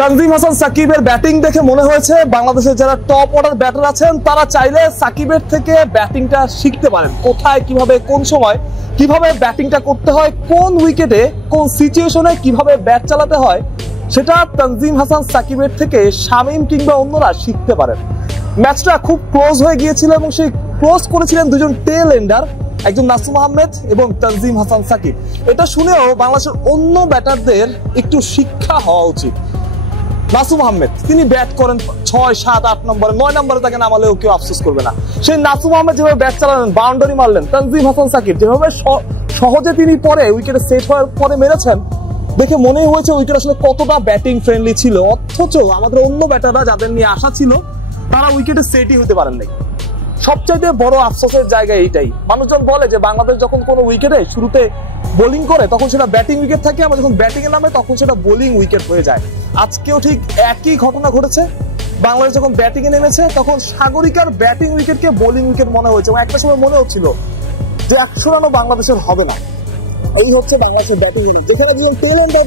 তানজিম হাসান সাকিবের ব্যাটিং দেখে মনে হয়েছে বাংলাদেশের যারা টপ অর্ডার ব্যাটার আছেন তারা চাইলে সাকিবের থেকে ব্যাটিংটা শিখতে পারেন। কোথায় কিভাবে কোন সময় কিভাবে ব্যাটিংটা করতে হয়, কোন উইকেটে কোন সিচুয়েশনে কিভাবে ব্যাট চালাতে হয়, সেটা তানজিম হাসান সাকিবের থেকে শামীম কিংবা অন্যরা শিখতে পারেন। ম্যাচটা খুব ক্লোজ হয়ে গিয়েছিল এবং সেই ক্লোজ করেছিলেন দুজন টেল এন্ডার, একজন নাসুম আহমেদ এবং তানজিম হাসান সাকিব। এটা শুনেও বাংলাদেশের অন্য ব্যাটারদের একটু শিক্ষা হওয়া উচিত। নাসুম আহমেদ তিনি ব্যাট করেন 6, 7, 8 নম্বরে, 9 নম্বরে তাকে নামালেও কেউ আফসোস করবে না। সেই নাসুম আহমেদ যেভাবে ব্যাট চালালেন, বাউন্ডারি মারলেন, তানজিম হাসান সাকিব যেভাবে সহজে তিনি পরে উইকেটে সেট হওয়ার পরে মেরেছেন, দেখে মনে হয়েছে উইকেট আসলে কতটা ব্যাটিং ফ্রেন্ডলি ছিল। অথচ আমাদের অন্য ব্যাটাররা যাদের নিয়ে আশা ছিল তারা উইকেটে সেটই হতে পারেন নাই। সবচাইতে বড় আফসোসের জায়গা এইটাই। মানুষজন বলে যে বাংলাদেশ যখন কোনো উইকেটে শুরুতে বোলিং করে তখন সেটা ব্যাটিং উইকেট থাকে, আবার যখন ব্যাটিং এ নামে তখন সেটা বোলিং উইকেট হয়ে যায়। আজকেও ঠিক একই ঘটনা ঘটেছে। বাংলাদেশ যখন ব্যাটিং এ নেমেছে তখন সাগরিকার ব্যাটিং উইকেটকে বোলিং উইকেট মনে হয়েছে এবং একটা সময় মনে হচ্ছিল যে 100 রানও বাংলাদেশের হবে না। এই হচ্ছে বাংলাদেশের ব্যাটিং উইকেট, যেখানে দুজন টেল এন্ডার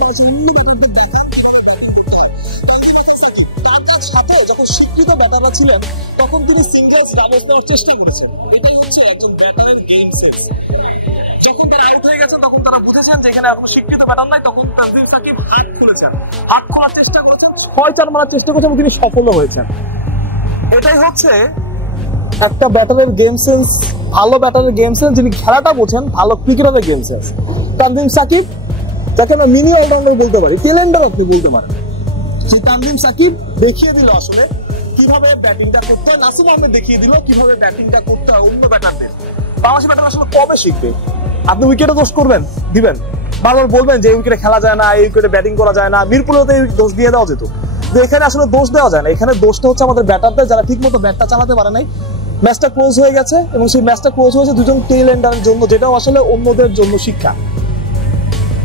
সাথে যখন স্বীকৃত ব্যাটাররা ছিলেন তখন তিনি সিঙ্গেলস ডাবলস নেওয়ার চেষ্টা করেছেন। এটাই হচ্ছে একজন ব্যাটারের গেম সেন্স। যখন তারা আউট হয়ে গেছেন তখন তারা বুঝেছেন যে এখানে এখন স্বীকৃত ব্যাটার নাই, তখন তানজিম সাকিব হাত খুলেছেন, হাত খোলার চেষ্টা করেছেন, 6-4 মারার চেষ্টা করেছেন এবং তিনি সফলও হয়েছেন। এটাই হচ্ছে একটা ব্যাটারের গেম সেন্স, ভালো ব্যাটারের গেম সেন্স, যিনি খেলাটা বোঝেন, ভালো ক্রিকেটারের গেম সেন্স। তানজিম সাকিব যাকে আমরা মিনি অলরাউন্ডার বলতে পারি, টেলেন্ডার আপনি বলতে পারেন, সেই তানজিম সাকিব দেখিয়ে দিল আসলে কিভাবে ব্যাটিংটা করতে হয়। নাসুম আহমেদ দেখিয়ে দিল কিভাবে ব্যাটিংটা করতে হয় অন্য ব্যাটারদের। বাংলাদেশ ব্যাটার আসলে কবে শিখবে? আপনি উইকেটে দোষ করবেন, দিবেন, বারবার বলবেন যে এই উইকেটে খেলা যায় না, এই উইকেটে ব্যাটিং করা যায় না, মিরপুরেতে দোষ দিয়ে দেওয়া যেত। তো এখানে আসলে দোষ দেওয়া যায় না, এখানে দোষটা হচ্ছে আমাদের ব্যাটারদের, যারা ঠিক মতো ব্যাটটা চালাতে পারে নাই। ম্যাচটা ক্লোজ হয়ে গেছে এবং সেই ম্যাচটা ক্লোজ হয়েছে দুজন টেল এন্ডারের জন্য, যেটাও আসলে অন্যদের জন্য শিক্ষা।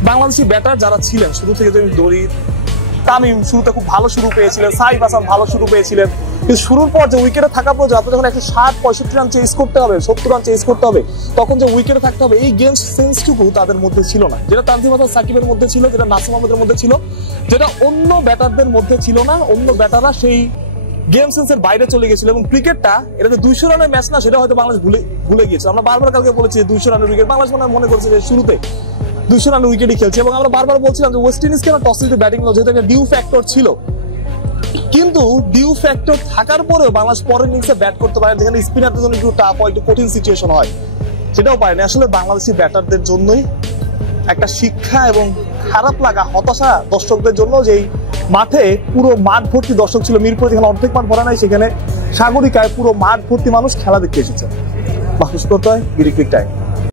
বাংলাদেশি ব্যাটার যারা ছিলেন শুরু থেকে, যেমন দরিদ, তামিম শুরুতে খুব ভালো শুরু পেয়েছিলেন, সাইফ হাসান ভালো শুরু পেয়েছিলেন, কিন্তু শুরুর পর যে উইকেটে থাকা প্রয়োজন, আপনি যখন 160-65 রান চেস করতে হবে, 70 রান চেস করতে হবে, তখন যে উইকেটে থাকতে হবে, এই গেম সেন্সটুকু তাদের মধ্যে ছিল না, যেটা তানজিম হাসান সাকিবের মধ্যে ছিল, যেটা নাসুম আহমেদের মধ্যে ছিল, যেটা অন্য ব্যাটারদের মধ্যে ছিল না। অন্য ব্যাটাররা সেই গেম সেন্সের বাইরে চলে গেছিল এবং ক্রিকেটটা এটা যে 200 রানের ম্যাচ না, সেটা হয়তো বাংলাদেশ ভুলে গিয়েছে। আমরা বারবার কালকে বলেছি 200 রানের উইকেট, বাংলাদেশ মনে করছে যে শুরুতে 200 রানের উইকেটই খেলছে এবং আমরা বারবার বলছিলাম যে ওয়েস্ট ইন্ডিজ কেন টস জিতে ব্যাটিং, যেহেতু একটা ডিউ ফ্যাক্টর ছিল। কিন্তু ডিউ ফ্যাক্টর থাকার পরেও বাংলাদেশ পরের ইনিংসে ব্যাট করতে পারে, যেখানে স্পিনারদের জন্য একটু টাফ হয়, একটু কঠিন সিচুয়েশন হয়, সেটাও পারেনি। আসলে বাংলাদেশি ব্যাটারদের জন্যই একটা শিক্ষা এবং খারাপ লাগা, হতাশা দর্শকদের জন্য, যে মাঠে পুরো মাঠ ভর্তি দর্শক ছিল। মিরপুরে যেখানে অর্ধেক মাঠ ভরা নাই, সেখানে সাগরিকায় পুরো মাঠ ভর্তি মানুষ খেলা দেখতে এসেছে। বাহুস করতে হয়, ক্রিক টাইম।